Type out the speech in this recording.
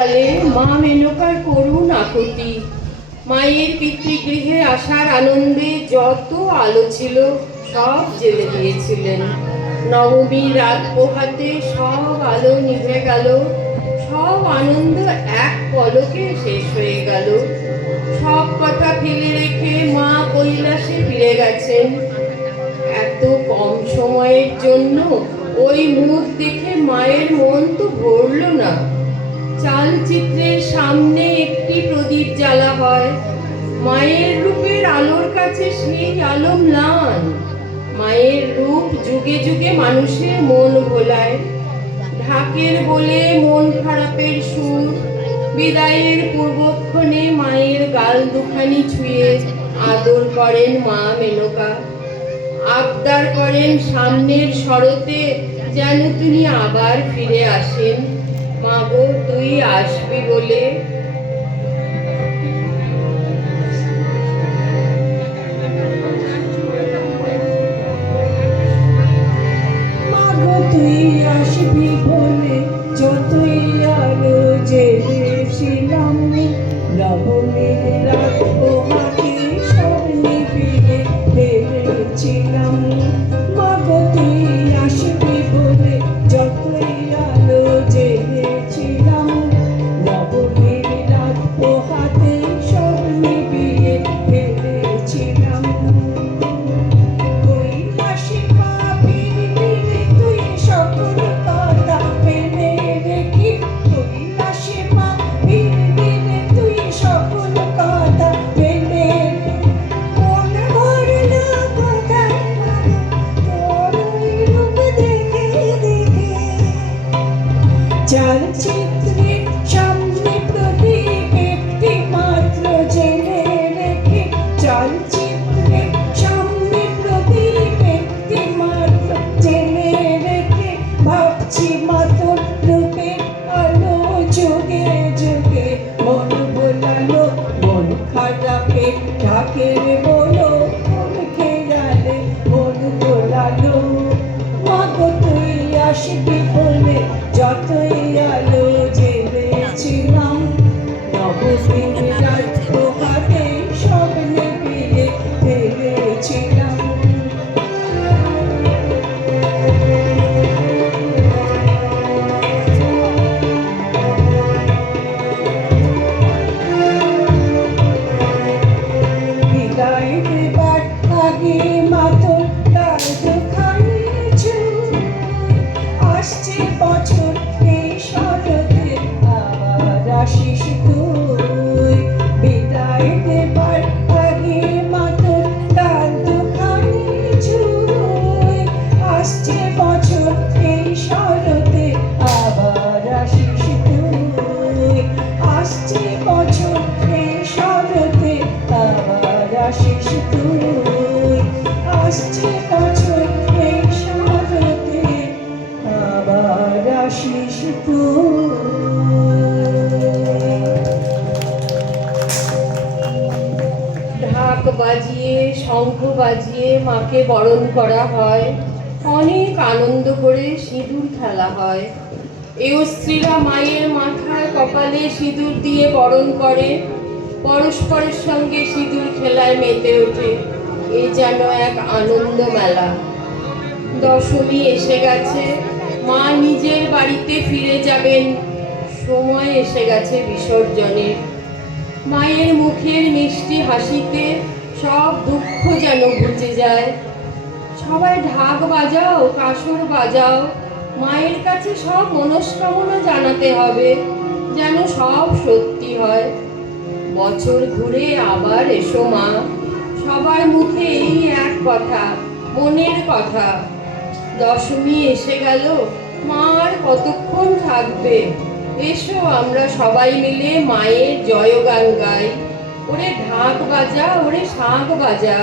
কালে মা মেনকার করুণ আকুতি, মায়ের পিতৃগৃহে আসার আনন্দে যত আলো ছিল সব জ্বেলে দিয়েছিলেন। নবমীর রাত পোহাতে সব আলো নিভে গেল, সব আনন্দ এক পলকে শেষ হয়ে গেল। সব কথা ফেলে রেখে মা কৈলাসে ফিরে গেছেন। এত কম সময়ের জন্য ওই মুখ দেখে মায়ের মন তো ভরল না। চালচিত্রের সামনে একটি প্রদীপ জ্বালা হয়, মায়ের রূপের আলোর কাছে সেই আলো ম্লান। মায়ের রূপ যুগে যুগে মানুষের মন ভোলায়। ঢাকের বলে মন খারাপের সুর, বিদায়ের পূর্বক্ষণে মায়ের গাল দুখানি ছুঁয়ে আদর করেন মা মেনকা। আবদার করেন সামনের শরতে যেন তিনি আবার ফিরে আসেন। মাগো তুই আসবি বলে। মাগো তুই আসবি বলে যতই আলো জেলেছিলাম, নবমীর রাত পোহাতে সব নিভিয়ে ফেলেছিলাম। মাগো তুই আসবি বলে যতই আলো জেলেছিলাম, নবমীর রাত পোহাতে সব নিভিয়ে ফেলেছিলাম। কৈলাসে মা ফিরবি রে তুই সকল কথা ফেলে রেখে, কৈলাসে মা ফিরবি রে তুই সকল কথা ফেলে। মন ভরল কোথায় তোর ওই রূপ দেখে দেখে, চালচিত্রের সামনে প্রদীপ একটি মাত্র জেলে রেখে, চালচিত্রের সামনে প্রদীপ একটি মাত্র জেলে রেখে, ভাবছি মাতর রূপের আলো যুগে যুগে মন ভোলালো। মন খারাপে ঢাকের বলো মন খেয়ালে মন ভোলালো। মাগো তুই আসবি বলে যতই আলো জেলেছিলাম, নবমীর রাত পোহাতে সব নিভিয়ে ফেলেছিলাম। বিদায় দেবার আগে মাতর তার দুখানি চুল, আসছে বছর এই শরতে আবার আসিস তুই। বিদায় দেবার আগে মাতর তার দুখানি চুল, আসছে বছর এই শরতে আবার আসিস তুই। আসছে বছর এই শরতে আবার আসিস তুই। আসছে বছর এই শরতে আবার আসিস তুই। ঢাক বাজিয়ে শঙ্খ বাজিয়ে মাকে বরণ করা হয়, অনেক আনন্দ করে সিঁদুর খেলা হয়। এই স্ত্রীরা মায়ের মাথায় কপালে সিঁদুর দিয়ে বরণ করে, পরস্পরের সঙ্গে সিঁদুর খেলায় মেতে ওঠে। এ যেন এক আনন্দ মেলা। দশমী এসে গেছে, মা নিজের বাড়িতে ফিরে যাবেন। সময় এসে গেছে বিসর্জনের। মায়ের মুখের মিষ্টি হাসিতে সব দুঃখ যেন ঘুচে যায়। সবাই ঢাক বাজাও, কাসর বাজাও, মায়ের কাছে সব মনস্কামনা জানাতে হবে, যেন সব সত্যি হয়। বছর ঘুরে আবার এসো মা, সবার মুখে এই এক কথা, মনের কথা। দশমী এসে গেল, মা আর কতক্ষণ থাকবে? এসো আমরা সবাই মিলে মায়ের জয়গান গাই। ওরে ঢাক বাজা, ওরে শাঁখ বাজা।